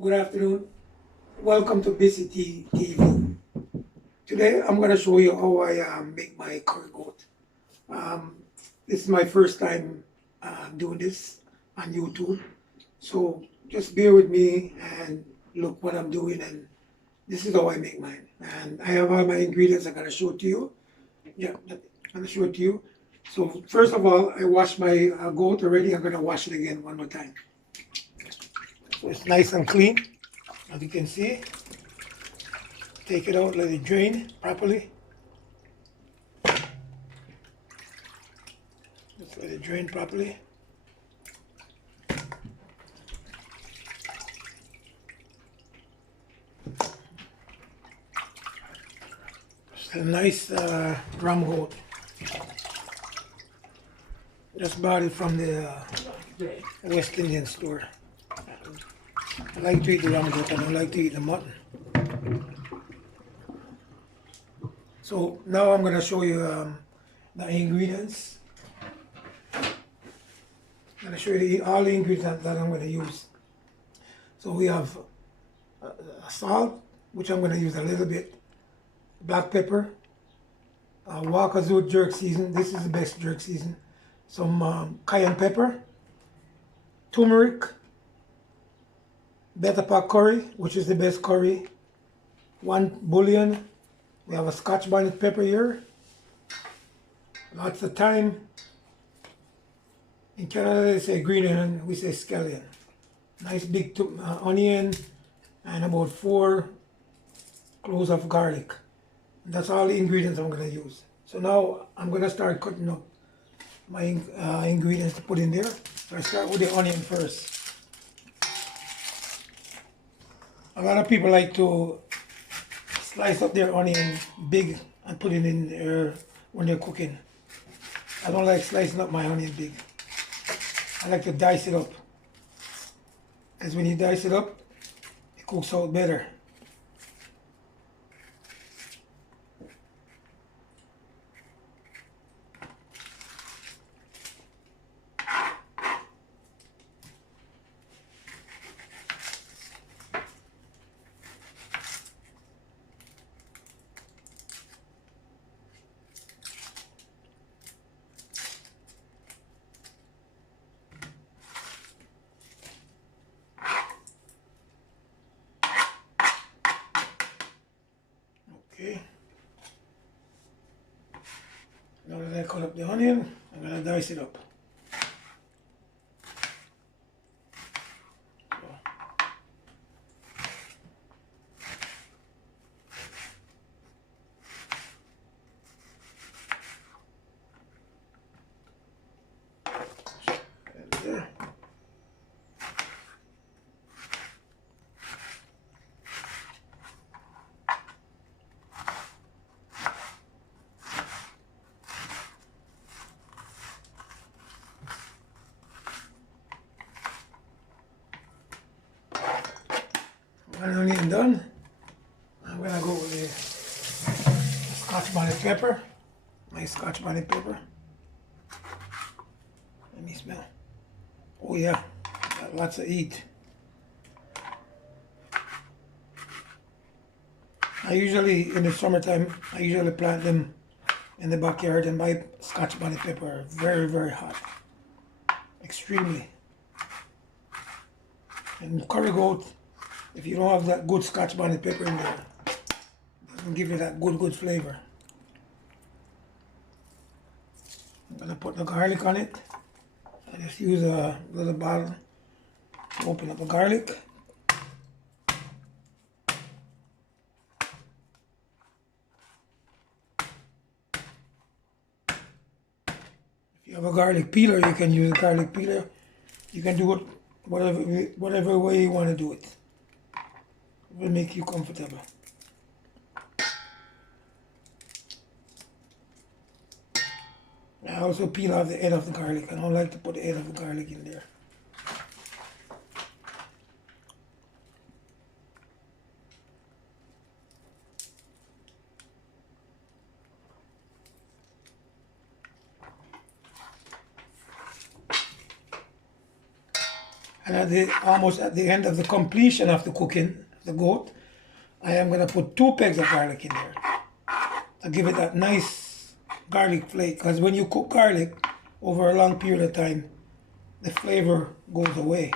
Good afternoon. Welcome to BCT TV. Today I'm going to show you how I make my curry goat. Um, this is my first time doing this on YouTube. So just bear with me and look what I'm doing, and this is how I make mine. And I have all my ingredients I'm going to show it to you. Yeah, I'm going to show it to you. So first of all, I washed my goat already. I'm going to wash it again one more time. So it's nice and clean, as you can see. Take it out, let it drain properly. Just let it drain properly. It's a nice ram goat. Just bought it from the West Indian store. I like to eat the ram goat, and I like to eat the mutton. So now I'm going to show you the ingredients. I'm going to show you all the ingredients that I'm going to use. So we have salt, which I'm going to use a little bit, black pepper, Wakazu jerk season. This is the best jerk season. Some cayenne pepper, turmeric, Beta Pak curry, which is the best curry, one bouillon. We have a Scotch bonnet pepper here, lots of thyme. In Canada they say green onion, we say scallion. Nice big onion and about 4 cloves of garlic. That's all the ingredients I'm going to use. So now I'm going to start cutting up my ingredients to put in there. So I start with the onion first. A lot of people like to slice up their onion big and put it in there when they're cooking. I don't like slicing up my onion big. I like to dice it up. Because when you dice it up, it cooks out better. Okay. Now that I cut up the onion, I'm going to dice it up. There. One onion done. I'm going to go with the Scotch bonnet pepper. My Scotch bonnet pepper. Let me smell. Oh yeah, got lots of heat. I usually, in the summertime, I usually plant them in the backyard, and my Scotch bonnet pepper are very, very hot. Extremely. And curry goat, if you don't have that good Scotch bonnet pepper in there, it doesn't give you that good flavor. I'm gonna put the garlic on it. I just use a little bottle to open up the garlic. If you have a garlic peeler, you can use a garlic peeler. You can do it whatever way you want to do it. It will make you comfortable. I also peel off the head of the garlic. I don't like to put the head of the garlic in there. And almost at the end of the completion of the cooking, the goat, I am gonna put 2 pegs of garlic in there to give it that nice garlic flake. Because when you cook garlic over a long period of time, the flavor goes away.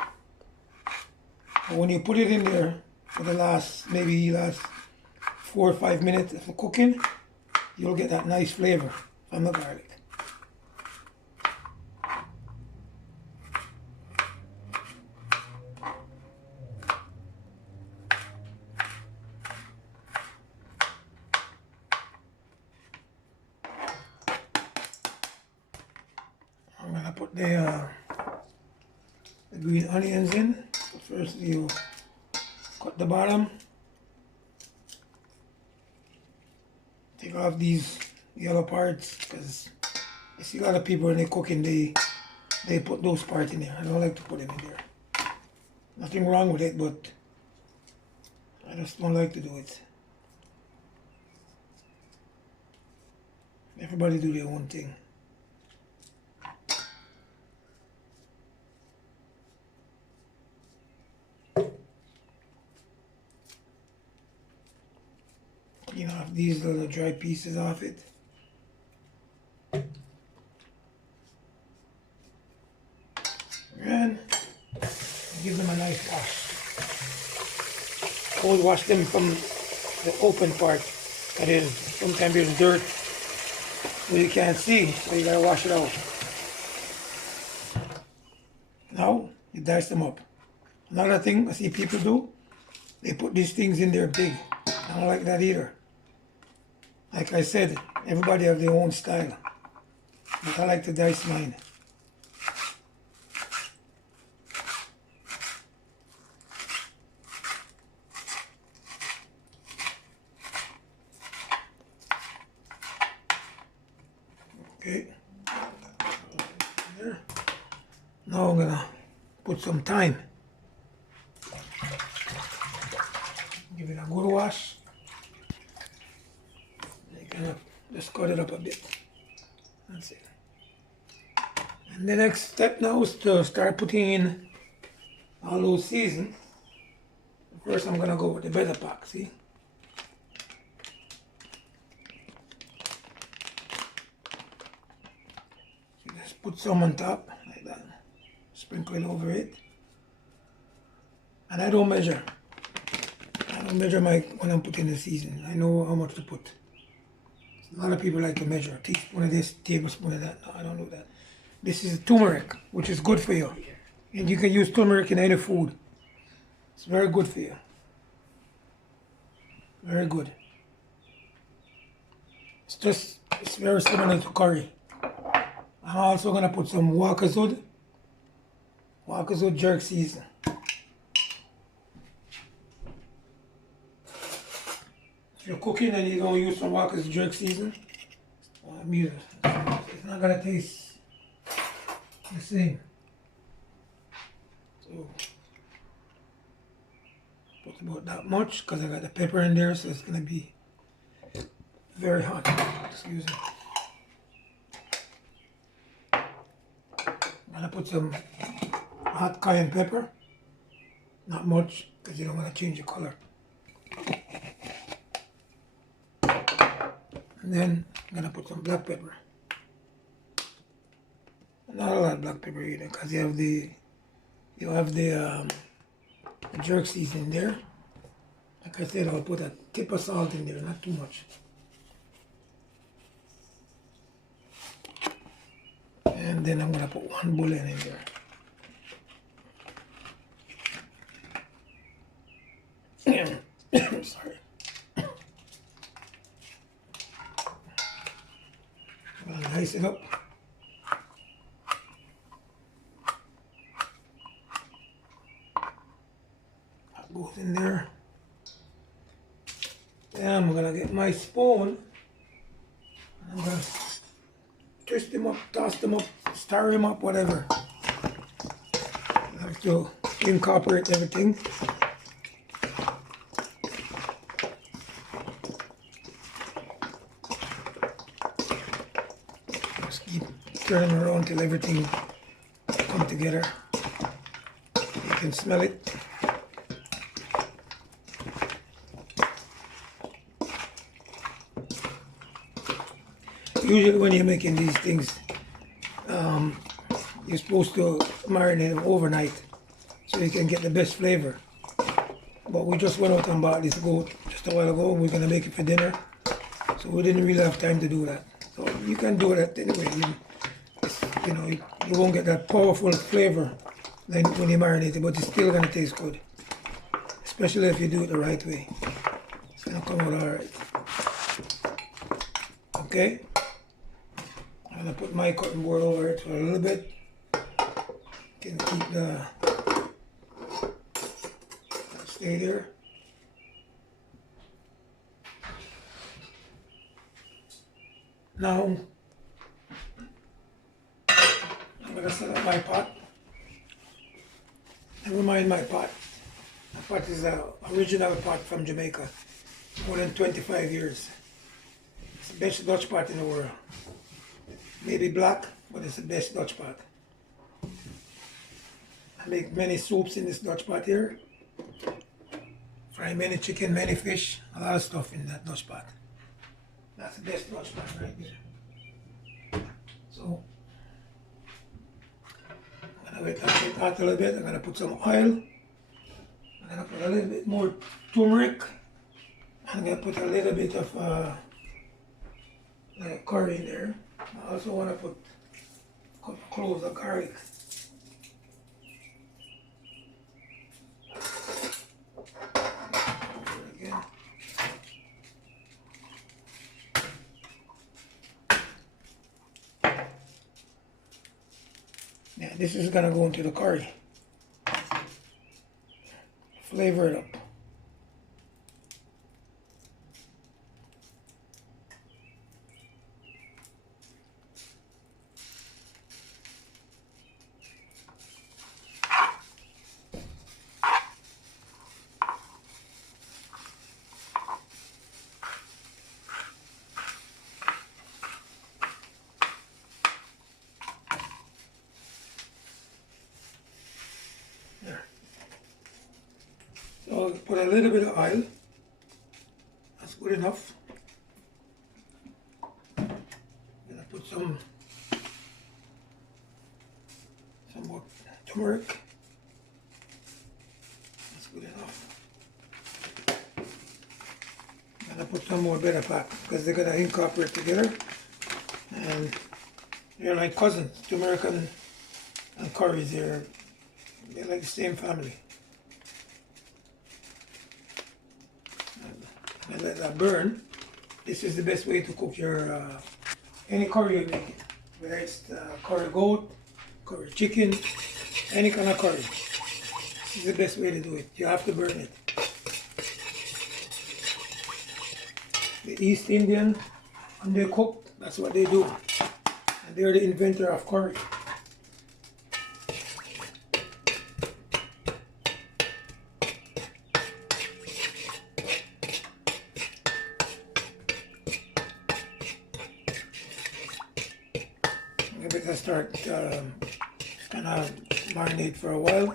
But when you put it in there for the last 4 or 5 minutes of cooking, you'll get that nice flavor from the garlic. I'm gonna put the green onions in. But first you cut the bottom. Take off these yellow parts, because I see a lot of people when they're cooking, they put those parts in there. I don't like to put them in there. Nothing wrong with it, but I just don't like to do it. Everybody do their own thing. Clean off these little dry pieces off it. And give them a nice wash. Always wash them from the open part. That is, sometimes there's dirt where you can't see, so you gotta wash it out. Now, you dice them up. Another thing I see people do, they put these things in there big. I don't like that either. Like I said, everybody have their own style. But I like to dice mine. Okay. There. Now I'm gonna put some thyme. Give it a good wash. Just cut it up a bit. That's it. And the next step now is to start putting in all those seasons. First I'm gonna go with the better pack, see? So just put some on top, like that. Sprinkle it over it. And I don't measure. I don't measure when I'm putting the seasoning. I know how much to put. A lot of people like to measure a teaspoon of this, tablespoon of that. No, I don't do that. This is turmeric, which is good for you. And you can use turmeric in any food. It's very good for you. Very good. It's very similar to curry. I'm also gonna put some Wakazud jerk season. If you're cooking and you don't use some Wakazud jerk season, it's not gonna taste the same. So put about that much because I got the pepper in there, so it's gonna be very hot. Excuse me. I'm gonna put some hot cayenne pepper. Not much because you don't want to change the color. And then I'm gonna put some black pepper. Not a lot of black pepper either, because you have the jerk seasoning there. Like I said, I'll put a tip of salt in there, not too much. And then I'm gonna put 1 bouillon in there. Sorry. I'm gonna dice it up. That goes in there. Then I'm gonna get my spoon. I'm gonna twist them up, toss them up, stir them up, whatever. I have to incorporate everything. Just keep turning around till everything come together. can smell it. Usually when you're making these things, you're supposed to marinate them overnight so you can get the best flavor. But we just went out and bought this goat just a while ago. We're gonna make it for dinner, so we didn't really have time to do that. So you can do that anyway. You won't get that powerful flavor like when you marinate it, but it's still gonna taste good, especially if you do it the right way. It's gonna come out all right. Okay. I'm gonna put my cutting board over it for a little bit. Can keep the stay there. Now I'm gonna set up my pot. Never mind my pot. My pot is the original pot from Jamaica. More than 25 years. It's the best Dutch pot in the world. Maybe black, but it's the best Dutch pot. I make many soups in this Dutch pot here. Fry many chicken, many fish, a lot of stuff in that Dutch pot. That's the best Dutch pot right there. So, I'm gonna wait until it hot a little bit. I'm gonna put some oil. I'm gonna put a little bit more turmeric. I'm gonna put a little bit of curry in there. I also want to put a couple cloves of garlic. Again. Yeah, this is gonna go into the curry. Flavor it up. So put a little bit of oil. That's good enough. I'm gonna put some more turmeric. That's good enough. I'm gonna put some more better fat because they're gonna incorporate together, and they're like cousins. Turmeric and curries, they're like the same family. And let that burn. This is the best way to cook your any curry you make, whether it's curry goat, curry chicken, any kind of curry. This is the best way to do it. You have to burn it. The East Indian, when they cook, that's what they do. And they're the inventor of curry. Give it a start, kind of marinate for a while.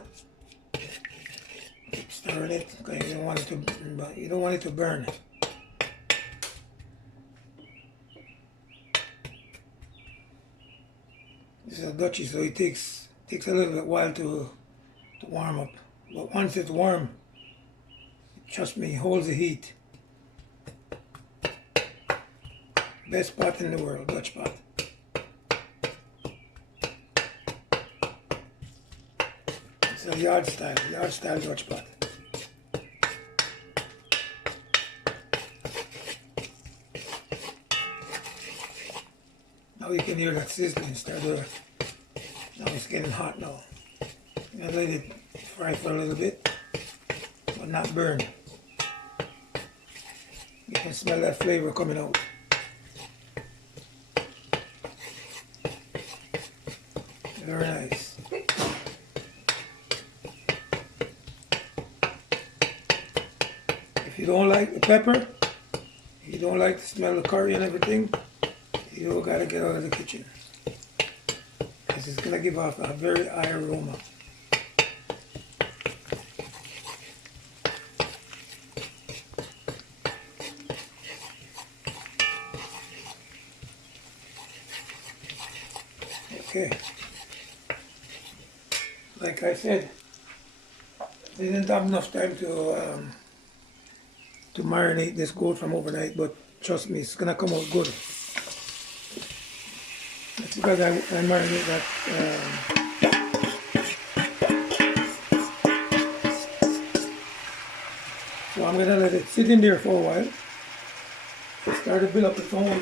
Keep stirring it because you don't want it to burn. This is a Dutchie, so it takes a little bit while to warm up. But once it's warm, trust me, it holds the heat. Best pot in the world, Dutch pot. It's a yard style Dutch pot. Now you can hear that sizzling start to, now it's getting hot now. I'm gonna let it fry for a little bit, but not burn. You can smell that flavor coming out. Very nice. If you don't like the pepper, if you don't like the smell of curry and everything, you gotta get out of the kitchen. Because it's gonna give off a very high aroma. Okay. Like I said, didn't have enough time to marinate this goat from overnight, but trust me, it's gonna come out good. That's because I marinate that. So I'm gonna let it sit in there for a while. Start to build up its own,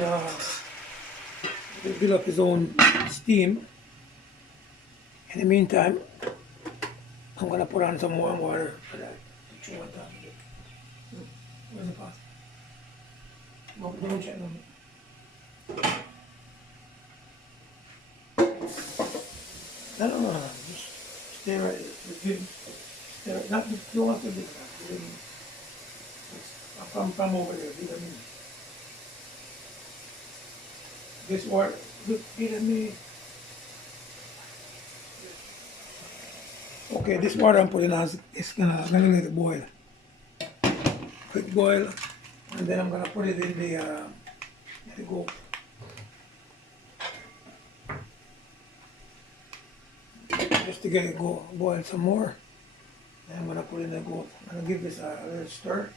build up its own steam. In the meantime, I'm gonna put on some warm water for that. Where's the pot? No, don't check them. No. Just stay right. Stay right. Not, you don't want to do that. From over there. This water. Okay, this water I'm putting on is gonna let it boil. Quick boil, and then I'm gonna put it in the goat. Just to get it boil some more. Then I'm gonna put in the goat. I'm gonna give this a little stir.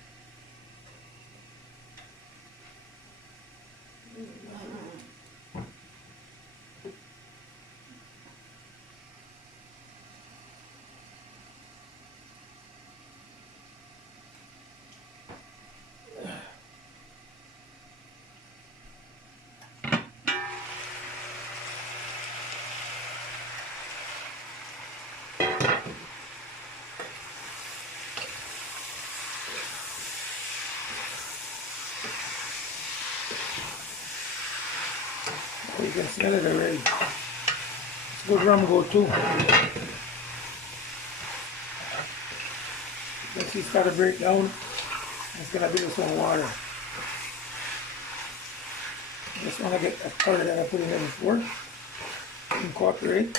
You can smell it already. It's good rum goat too. Once you start to break down, it's gonna build some water. Just wanna get that color that I put in there before. Incorporate.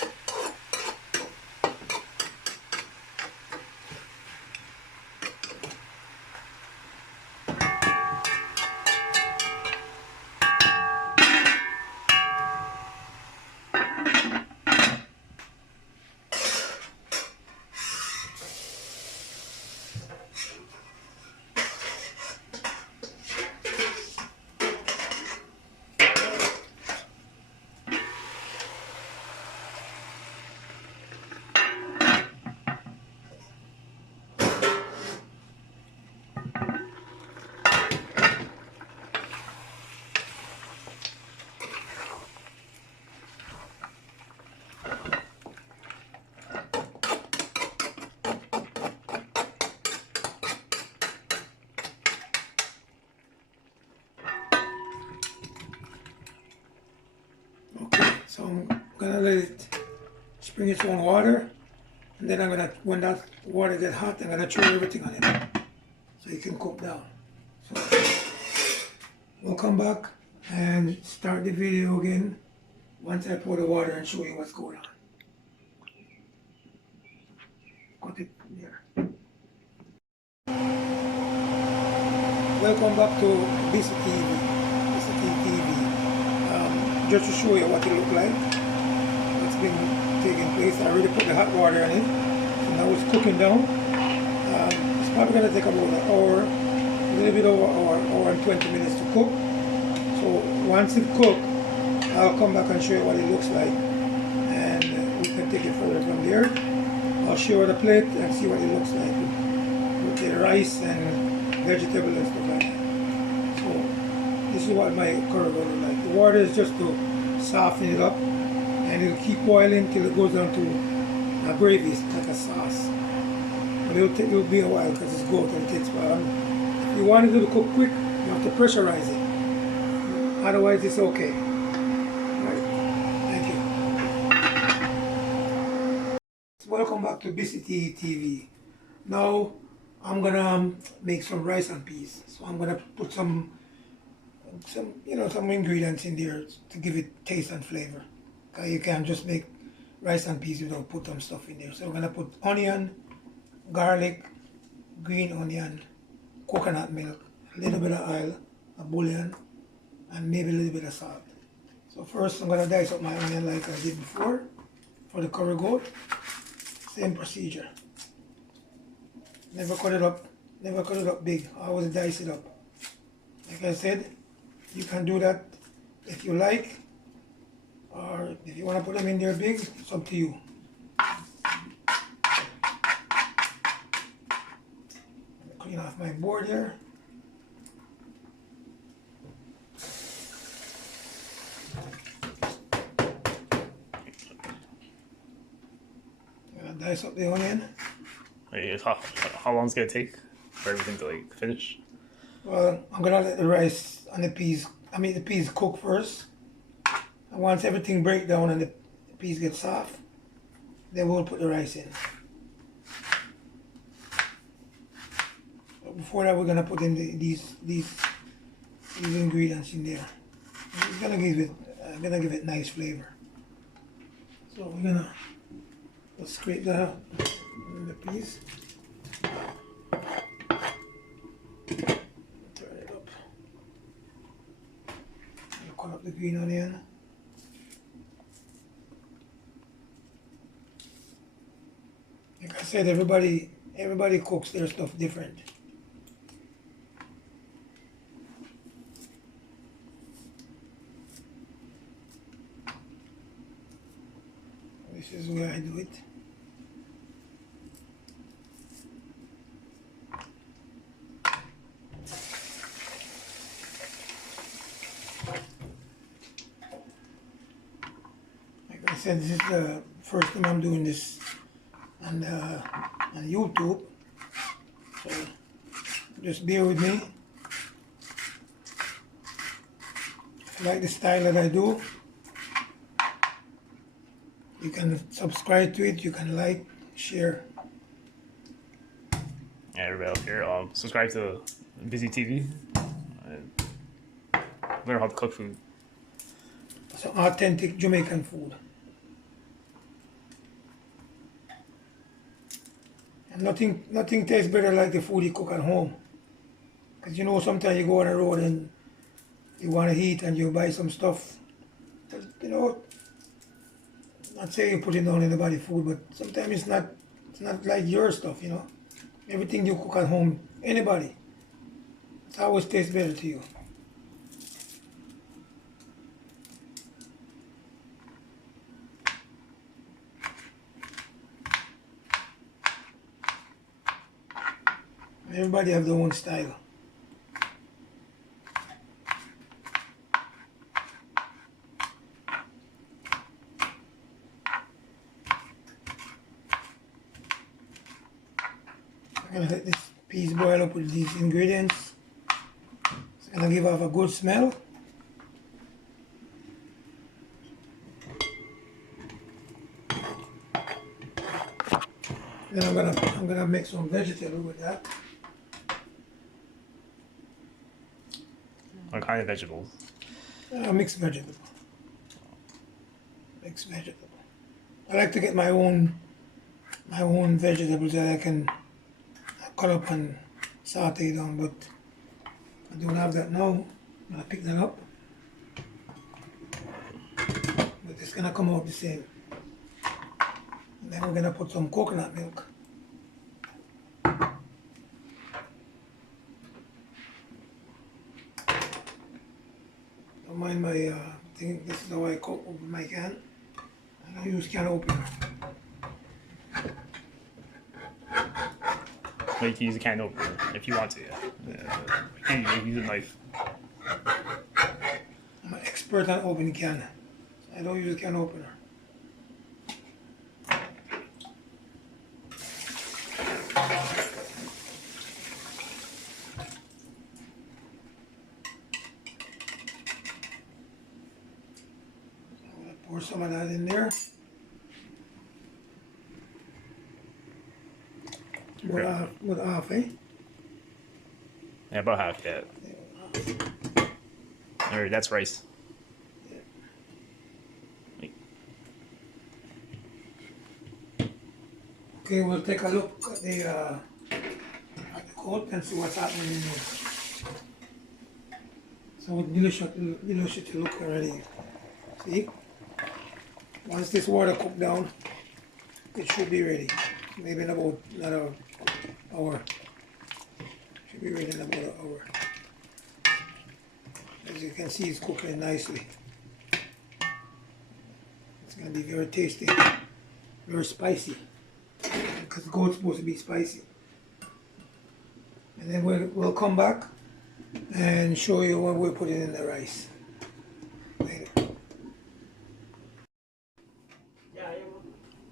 So I'm gonna let it spring its own water, and then when that water gets hot, I'm gonna throw everything on it, so it can cook down. So we'll come back and start the video again once I pour the water and show you what's going on. Cut it there. Welcome back to BCT TV. Just to show you what it looks like, what's been taking place. I already put the hot water in it, so now it's cooking down. It's probably going to take about an hour, a little bit over an hour and 20 minutes to cook. So once it cooks, I'll come back and show you what it looks like, and we can take it further from there. I'll show you the plate and see what it looks like with the rice and vegetables and stuff like that. So this is what my curry will look like. The water is just to soften it up, and it'll keep boiling till it goes down to a gravy, like a sauce. But it'll be a while because it's goat and it takes a while. If you want it to cook quick, you have to pressurize it. Otherwise, it's okay. Right. Thank you. Welcome back to BCT TV. Now I'm gonna make some rice and peas. So I'm gonna put some ingredients in there to give it taste and flavor. You can't just make rice and peas without put some stuff in there. So we're gonna put onion, garlic, green onion, coconut milk, a little bit of oil, a bouillon, and maybe a little bit of salt. So first I'm gonna dice up my onion like I did before for the curry goat. Same procedure. Never cut it up big. I always dice it up. Like I said, you can do that if you like, or if you want to put them in there big, it's up to you. Clean off my board here. Dice up the onion. Wait, how long is it gonna take for everything to like finish? Well, I'm gonna let the rice and the peas, the peas cook first. And once everything break down and the peas get soft, then we'll put the rice in. But before that, we're gonna put in these ingredients in there. It's gonna give it nice flavor. So we're gonna scrape the peas. Turn it up. Cut up the green onion. Like I said, everybody cooks their stuff different. This is where I do it. Like I said, this is the first time I'm doing this on YouTube, so just bear with me. If you like the style that I do, you can subscribe to it, you can like, share. Yeah, everybody out here, subscribe to Busy TV. Learn how to cook food. Some authentic Jamaican food. And nothing tastes better like the food you cook at home. Because you know, sometimes you go on the road and you want to eat and you buy some stuff. You know, not saying you put it down anybody's food, but sometimes it's not like your stuff, you know. Everything you cook at home, anybody, it always tastes better to you. Everybody have their own style. I'm gonna let this peas boil up with these ingredients. It's gonna give off a good smell. Then I'm gonna make some vegetable with that. What kind of vegetables? Mixed vegetable. Mixed vegetable. I like to get my own vegetables that I can cut up and saute down, but I don't have that now. I'm gonna pick that up. But it's gonna come out the same. And then we're gonna put some coconut milk. Don't mind my thing. This is how I cook with my can. I use can opener. Well, you can use a can opener if you want to, yeah. You can use a knife. I'm an expert on opening can. I don't use a can opener. I'm gonna pour some of that in there. About half, eh? Yeah, about half, yeah. Alright, that's rice. Wait. Okay, we'll take a look at the coat and see what's happening in there. So delicious look already. See? Once this water cook down, it should be ready. Maybe in about another hour. Should be ready in about an hour. As you can see, it's cooking nicely. It's gonna be very tasty, very spicy, because goat's supposed to be spicy. And then we'll come back and show you when we're putting in the rice. Later.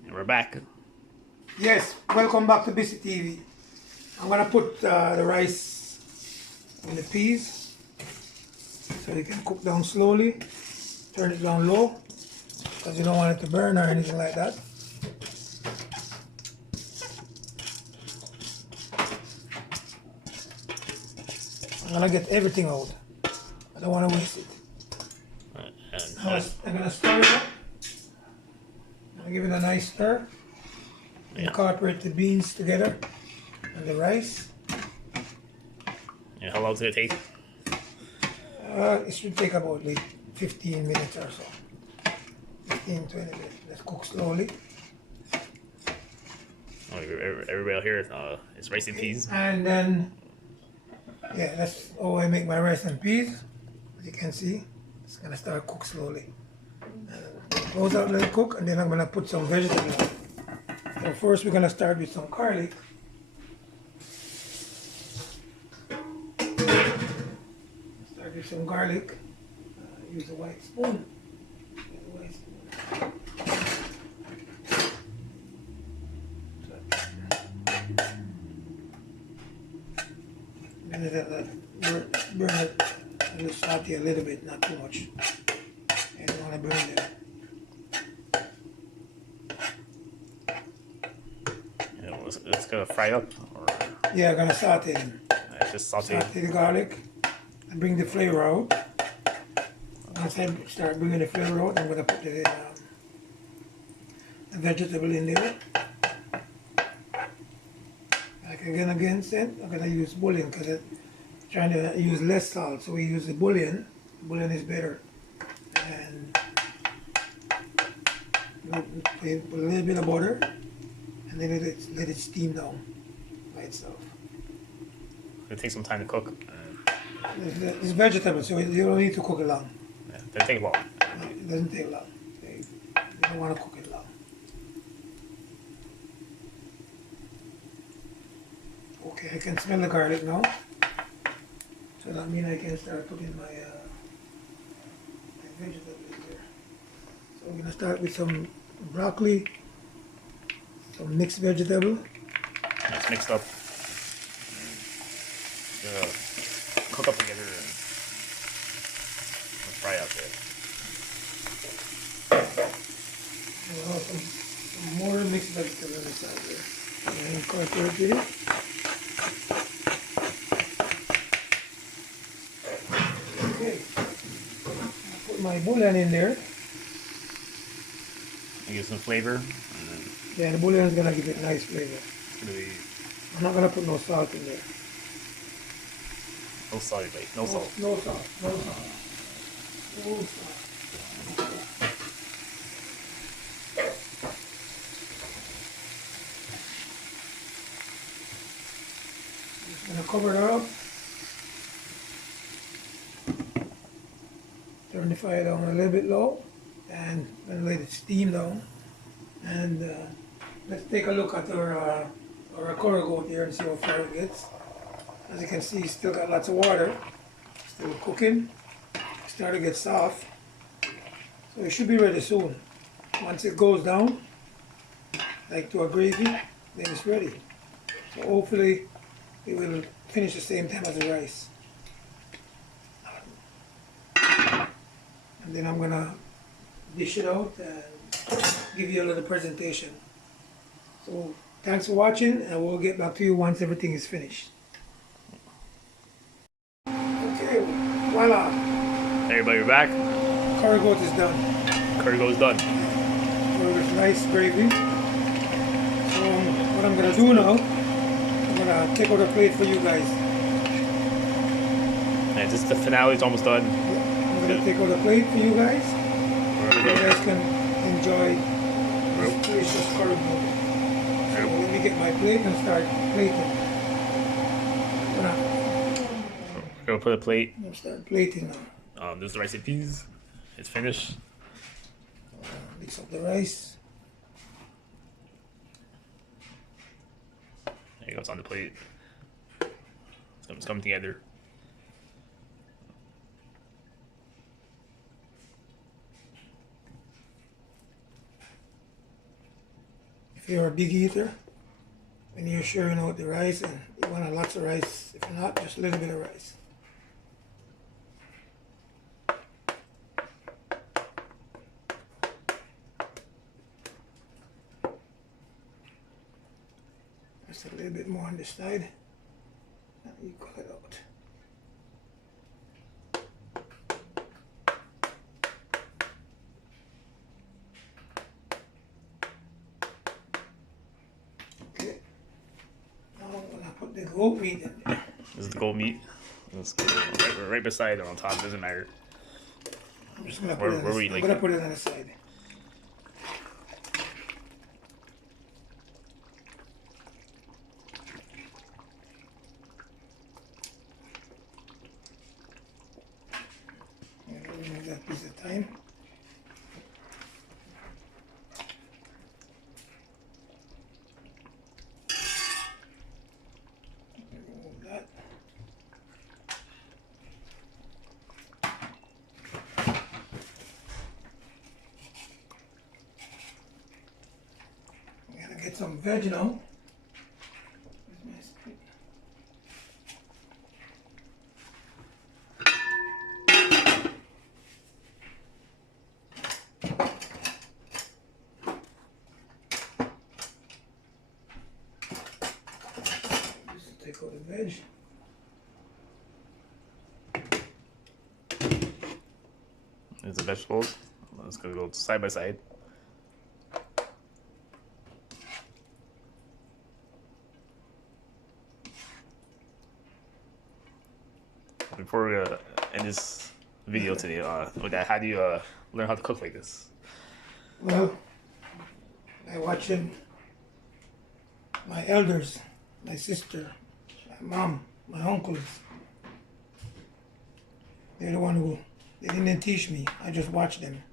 And we're back. Yes, welcome back to Busy TV. I'm gonna put the rice in the peas so you can cook down slowly. Turn it down low because you don't want it to burn or anything like that. I'm gonna get everything out. I don't want to waste it. I'm gonna stir it up. I'm gonna give it a nice stir. Yeah. Incorporate the beans together and the rice. And how long does it take? It should take about like 15 minutes or so. 15, 20 minutes. Let's cook slowly. Oh, everybody out here, it's rice and peas. And then, yeah, that's how I make my rice and peas. As you can see, it's gonna start cook slowly. Close out, let it cook, and then I'm gonna put some vegetables. So first we're gonna start with some garlic. Start with some garlic. Use a white spoon. And then burn it a little salty a little bit, not too much. I don't want to burn it. It's gonna fry up, or Yeah, I'm gonna saute them. just saute. Saute the garlic and bring the flavor out. Once I start bringing the flavor out, I'm gonna put the vegetable in there. Like again said, I'm gonna use bouillon because I'm trying to use less salt, so we use the bouillon. Bouillon is better. And put a little bit of butter, and then let it steam down by itself. It takes some time to cook. It's vegetable, so you don't need to cook it long. Yeah, it doesn't take long. No, it doesn't take long. You don't want to cook it long. Okay, I can smell the garlic now. So that means I can start putting my vegetable in there. So we're gonna start with some broccoli, some mixed vegetable. It's mixed up. Cook up together and fry out there. And we'll have some more mixed vegetable on the side there. And incorporate it. Okay. I'll put my bouillon in there. And give some flavor. And then Yeah, the bouillon is gonna give it nice flavor. it's gonna be I'm not gonna put no salt in there. no salt, like no salt. No salt. No salt. No salt. Just gonna cover it up. Turn the fire down a little bit low, and then let it steam down. And let's take a look at our goat here and see how far it gets. As you can see, it's still got lots of water. Still cooking. Starting to get soft. So it should be ready soon. Once it goes down, like to a gravy, then it's ready. So hopefully it will finish the same time as the rice. And then I'm gonna dish it out and give you a little presentation. So thanks for watching, and we'll get back to you once everything is finished. Okay, voila. Everybody, we're back. Curry goat is done. Curry goes done. With nice gravy. So what I'm gonna do now, I'm gonna take out a plate for you guys. And just the finale is almost done. I'm gonna take out a plate for you guys. You guys can enjoy this delicious curry goat. So let me get my plate and start plating. We're gonna put a plate. I'm start plating now. This is the rice and peas. It's finished. Mix up the rice. There you go. It's on the plate. It's coming together. If you're a big eater, when you're sharing out the rice and you want lots of rice, if not, just a little bit of rice. Just a little bit more on this side. And equal it out. Okay. Now I'm gonna put the goat meat in there. This is the goat meat. It's right beside or on top. Doesn't matter. I'm just gonna Where we I'm like gonna it? put it on the side. Remove that piece of thyme. Remove that. I'm gonna get some veg now. Where's my spoon? Just take out the veg. There's the vegetables. It's gonna go side by side. Before we end this video today, how do you learn how to cook like this? Well, I watching my elders, my sister, my mom, my uncles. They're the one who, they didn't teach me. I just watched them.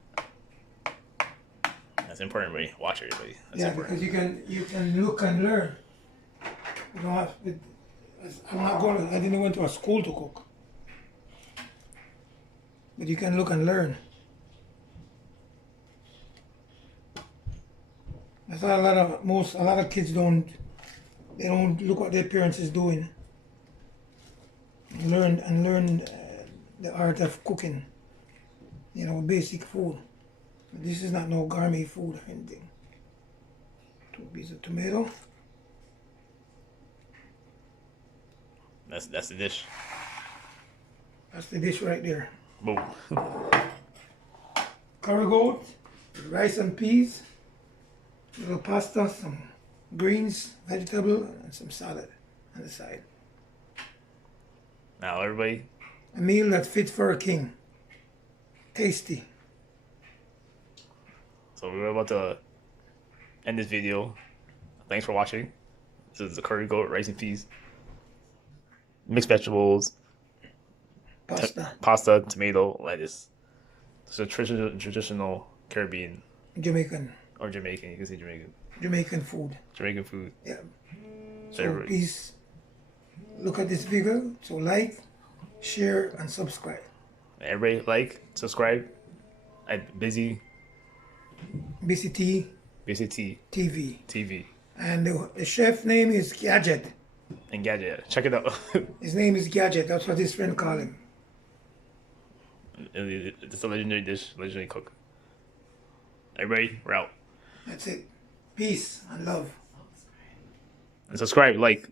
That's important, buddy. Watch everybody. That's Yeah, important. because you can look and learn. You don't have to, I didn't went to a school to cook. But you can look and learn. That's why a lot of kids don't look what their parents is doing. Learn the art of cooking. You know, basic food. This is not no gourmet food or anything. 2 pieces of tomato. That's the dish. That's the dish right there. Boom. Curry goat, rice and peas, little pasta, some greens, vegetable, and some salad on the side. Now everybody, A meal that fit for a king. Tasty. so we're about to end this video. Thanks for watching. This is the curry goat, rice and peas, mixed vegetables, Pasta. pasta, tomato, lettuce. It's a traditional Caribbean Jamaican. or Jamaican. You can say Jamaican food. Jamaican food. Yeah. So So everybody- please look at this video. So like, share, and subscribe. Everybody like, subscribe. At Busy BCT BCT TV. TV And the chef name is Gadget. and Gadget. Check it out. His name is Gadget. That's what his friend called him. It's a legendary dish, legendary cook. Everybody, we're out. That's it. Peace and love. And subscribe, like.